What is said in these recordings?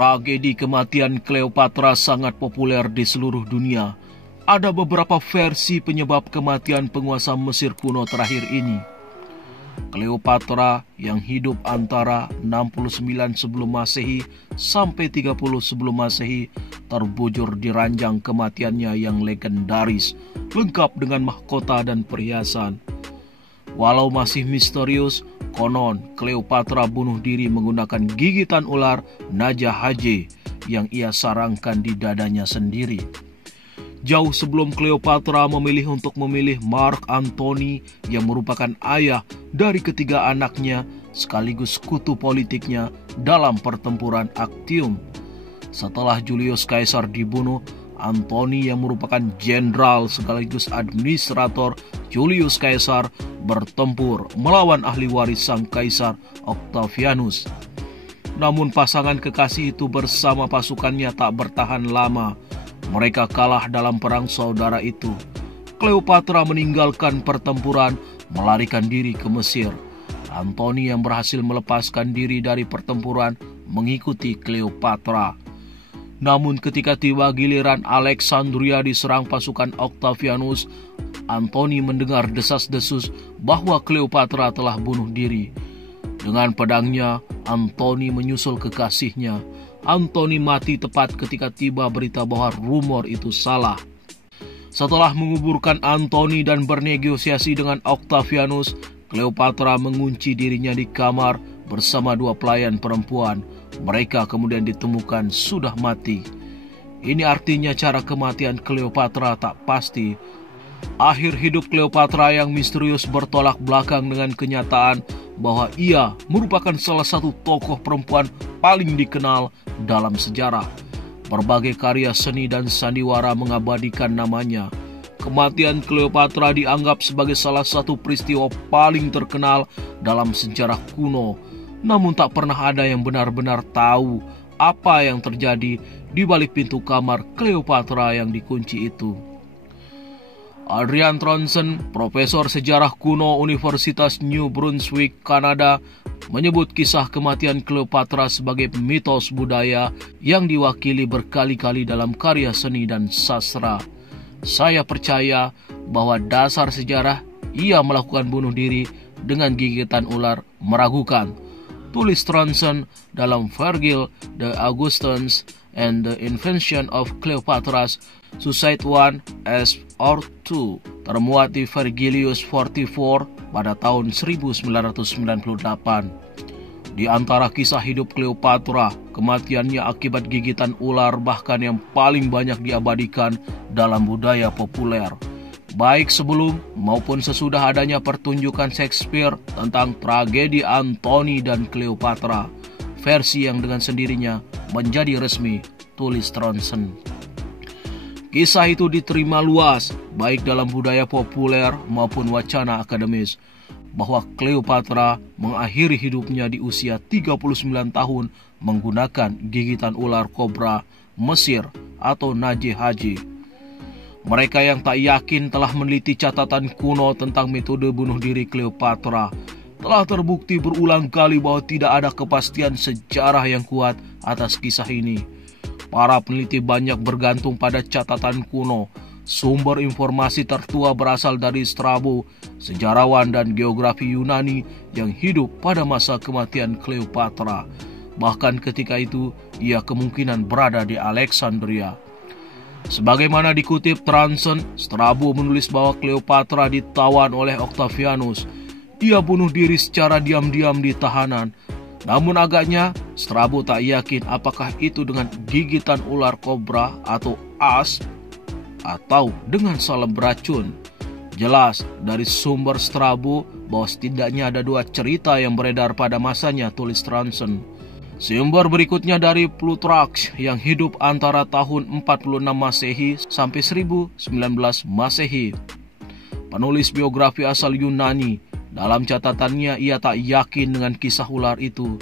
Tragedi kematian Cleopatra sangat populer di seluruh dunia. Ada beberapa versi penyebab kematian penguasa Mesir kuno terakhir ini. Cleopatra yang hidup antara 69 sebelum Masehi sampai 30 sebelum Masehi terbujur di ranjang kematiannya yang legendaris, lengkap dengan mahkota dan perhiasan. Walau masih misterius, konon Cleopatra bunuh diri menggunakan gigitan ular Naja Haje yang ia sarangkan di dadanya sendiri. Jauh sebelum Cleopatra memilih Mark Antony yang merupakan ayah dari ketiga anaknya sekaligus kutu politiknya dalam pertempuran Actium. Setelah Julius Caesar dibunuh, Antony yang merupakan jenderal sekaligus administrator Julius Caesar bertempur melawan ahli waris sang kaisar Octavianus. Namun pasangan kekasih itu bersama pasukannya tak bertahan lama. Mereka kalah dalam perang saudara itu. Cleopatra meninggalkan pertempuran, melarikan diri ke Mesir. Antony yang berhasil melepaskan diri dari pertempuran mengikuti Cleopatra. Namun ketika tiba giliran Alexandria diserang pasukan Octavianus, Antony mendengar desas-desus bahwa Cleopatra telah bunuh diri. Dengan pedangnya, Antony menyusul kekasihnya. Antony mati tepat ketika tiba berita bahwa rumor itu salah. Setelah menguburkan Antony dan bernegosiasi dengan Octavianus, Cleopatra mengunci dirinya di kamar bersama dua pelayan perempuan. Mereka kemudian ditemukan sudah mati. Ini artinya cara kematian Cleopatra tak pasti. Akhir hidup Cleopatra yang misterius bertolak belakang dengan kenyataan bahwa ia merupakan salah satu tokoh perempuan paling dikenal dalam sejarah. Berbagai karya seni dan sandiwara mengabadikan namanya. Kematian Cleopatra dianggap sebagai salah satu peristiwa paling terkenal dalam sejarah kuno. Namun tak pernah ada yang benar-benar tahu apa yang terjadi di balik pintu kamar Cleopatra yang dikunci itu. Adrian Tronson, profesor sejarah kuno Universitas New Brunswick, Kanada, menyebut kisah kematian Cleopatra sebagai mitos budaya yang diwakili berkali-kali dalam karya seni dan sastra. Saya percaya bahwa dasar sejarah ia melakukan bunuh diri dengan gigitan ular meragukan, tulis Tronson dalam Virgil the Augustans and the Invention of Cleopatra's Suicide 1 as or 2 termuat di Vergilius 44 pada tahun 1998. Di antara kisah hidup Cleopatra, kematiannya akibat gigitan ular bahkan yang paling banyak diabadikan dalam budaya populer. Baik sebelum maupun sesudah adanya pertunjukan Shakespeare tentang tragedi Antony dan Cleopatra, versi yang dengan sendirinya menjadi resmi, tulis Tronson. Kisah itu diterima luas, baik dalam budaya populer maupun wacana akademis, bahwa Cleopatra mengakhiri hidupnya di usia 39 tahun menggunakan gigitan ular kobra Mesir atau Naja Haje. Mereka yang tak yakin telah meneliti catatan kuno tentang metode bunuh diri Cleopatra. Telah terbukti berulang kali bahwa tidak ada kepastian sejarah yang kuat atas kisah ini. Para peneliti banyak bergantung pada catatan kuno. Sumber informasi tertua berasal dari Strabo, sejarawan dan geografi Yunani yang hidup pada masa kematian Cleopatra. Bahkan ketika itu, ia kemungkinan berada di Alexandria. Sebagaimana dikutip Tronson, Strabo menulis bahwa Cleopatra ditawan oleh Octavianus. Ia bunuh diri secara diam-diam di tahanan. Namun agaknya Strabo tak yakin apakah itu dengan gigitan ular kobra atau as atau dengan salep beracun. Jelas dari sumber Strabo bahwa setidaknya ada dua cerita yang beredar pada masanya, tulis Tronson. Sumber berikutnya dari Plutarch yang hidup antara tahun 46 Masehi sampai 1019 Masehi. Penulis biografi asal Yunani. Dalam catatannya ia tak yakin dengan kisah ular itu.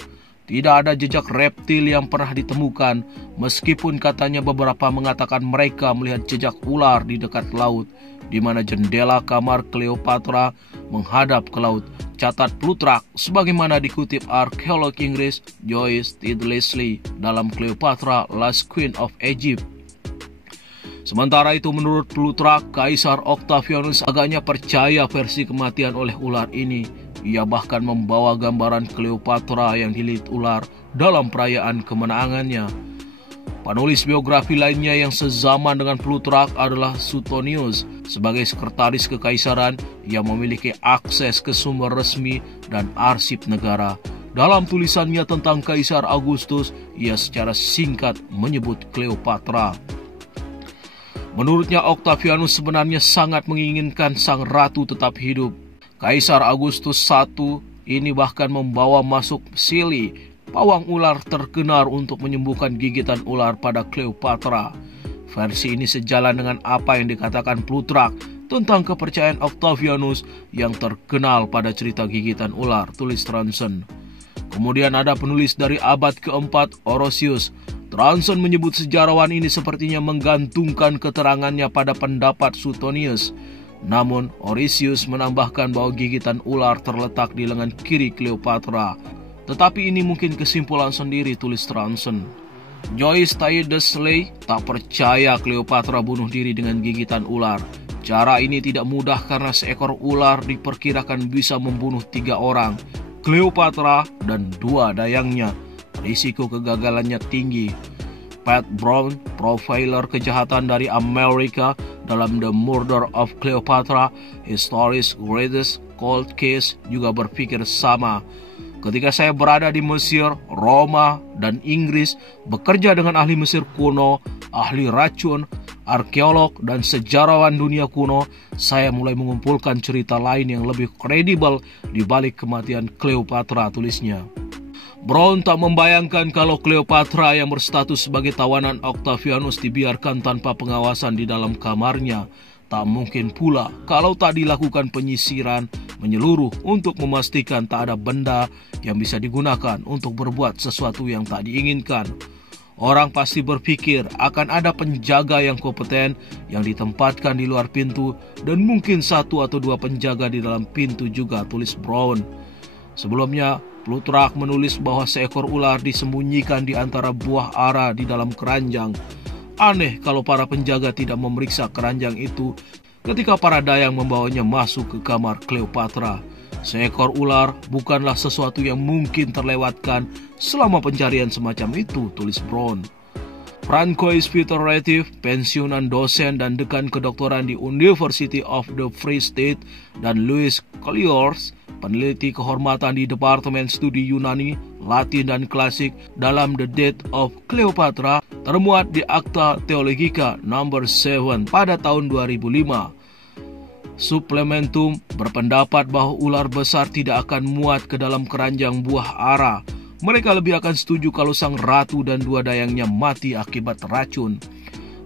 Tidak ada jejak reptil yang pernah ditemukan, meskipun katanya beberapa mengatakan mereka melihat jejak ular di dekat laut, di mana jendela kamar Cleopatra menghadap ke laut. Catat Plutarch, sebagaimana dikutip arkeolog Inggris Joyce Leslie dalam Cleopatra Last Queen of Egypt. Sementara itu menurut Plutarch, Kaisar Octavianus agaknya percaya versi kematian oleh ular ini. Ia bahkan membawa gambaran Cleopatra yang dililit ular dalam perayaan kemenangannya. Penulis biografi lainnya yang sezaman dengan Plutarch adalah Suetonius. Sebagai sekretaris kekaisaran, ia memiliki akses ke sumber resmi dan arsip negara. Dalam tulisannya tentang Kaisar Augustus, ia secara singkat menyebut Cleopatra. Menurutnya, Octavianus sebenarnya sangat menginginkan sang ratu tetap hidup. Kaisar Augustus I ini bahkan membawa masuk Psylle, pawang ular terkenal, untuk menyembuhkan gigitan ular pada Cleopatra. Versi ini sejalan dengan apa yang dikatakan Plutarch tentang kepercayaan Octavianus yang terkenal pada cerita gigitan ular, tulis Transon. Kemudian ada penulis dari abad keempat, Orosius. Transon menyebut sejarawan ini sepertinya menggantungkan keterangannya pada pendapat Suetonius. Namun, Orosius menambahkan bahwa gigitan ular terletak di lengan kiri Cleopatra. Tetapi ini mungkin kesimpulan sendiri, tulis Transon. Joyce Leslie tak percaya Cleopatra bunuh diri dengan gigitan ular. Cara ini tidak mudah karena seekor ular diperkirakan bisa membunuh 3 orang, Cleopatra dan 2 dayangnya. Risiko kegagalannya tinggi. Pat Brown, profiler kejahatan dari Amerika, dalam The Murder of Cleopatra, History's Greatest Cold Case, juga berpikir sama. Ketika saya berada di Mesir, Roma, dan Inggris, bekerja dengan ahli Mesir kuno, ahli racun, arkeolog, dan sejarawan dunia kuno, saya mulai mengumpulkan cerita lain yang lebih kredibel di balik kematian Cleopatra, tulisnya. Brown tak membayangkan kalau Cleopatra yang berstatus sebagai tawanan Octavianus dibiarkan tanpa pengawasan di dalam kamarnya. Tak mungkin pula kalau tak dilakukan penyisiran menyeluruh untuk memastikan tak ada benda yang bisa digunakan untuk berbuat sesuatu yang tak diinginkan. Orang pasti berpikir akan ada penjaga yang kompeten yang ditempatkan di luar pintu, dan mungkin 1 atau 2 penjaga di dalam pintu juga, tulis Brown. Sebelumnya, Plutarch menulis bahwa seekor ular disembunyikan di antara buah ara di dalam keranjang. Aneh kalau para penjaga tidak memeriksa keranjang itu ketika para dayang membawanya masuk ke kamar Cleopatra. Seekor ular bukanlah sesuatu yang mungkin terlewatkan selama pencarian semacam itu, tulis Brown. Francois Peter Retief, pensiunan dosen dan dekan kedokteran di University of the Free State, dan Louis Colliers, peneliti kehormatan di Departemen Studi Yunani, Latin, dan Klasik dalam The Death of Cleopatra, termuat di Acta Theologica No. 7 pada tahun 2005. Suplementum berpendapat bahwa ular besar tidak akan muat ke dalam keranjang buah ara. Mereka lebih akan setuju kalau sang ratu dan 2 dayangnya mati akibat racun.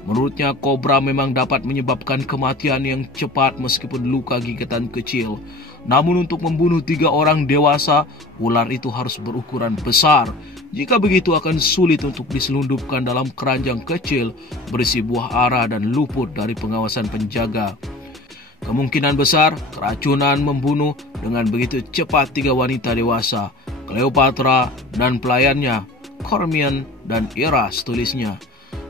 Menurutnya, kobra memang dapat menyebabkan kematian yang cepat meskipun luka gigitan kecil. Namun untuk membunuh 3 orang dewasa, ular itu harus berukuran besar. Jika begitu akan sulit untuk diselundupkan dalam keranjang kecil berisi buah ara dan luput dari pengawasan penjaga. Kemungkinan besar keracunan membunuh dengan begitu cepat 3 wanita dewasa, Cleopatra dan pelayannya, Cormian dan Iras, tulisnya.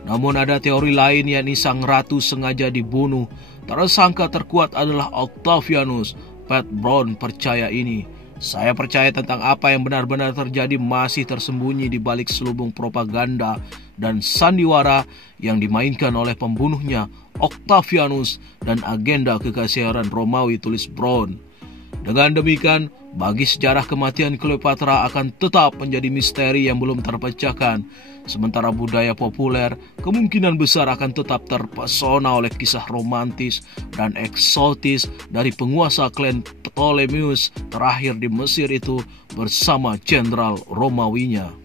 Namun ada teori lain, yakni sang ratu sengaja dibunuh. Tersangka terkuat adalah Octavianus. Pat Brown percaya ini. Saya percaya tentang apa yang benar-benar terjadi masih tersembunyi di balik selubung propaganda dan sandiwara yang dimainkan oleh pembunuhnya, Octavianus, dan agenda kekaisaran Romawi, tulis Brown. Dengan demikian, bagi sejarah kematian Cleopatra akan tetap menjadi misteri yang belum terpecahkan. Sementara budaya populer kemungkinan besar akan tetap terpesona oleh kisah romantis dan eksotis dari penguasa klan Ptolemeus terakhir di Mesir itu bersama jenderal Romawinya.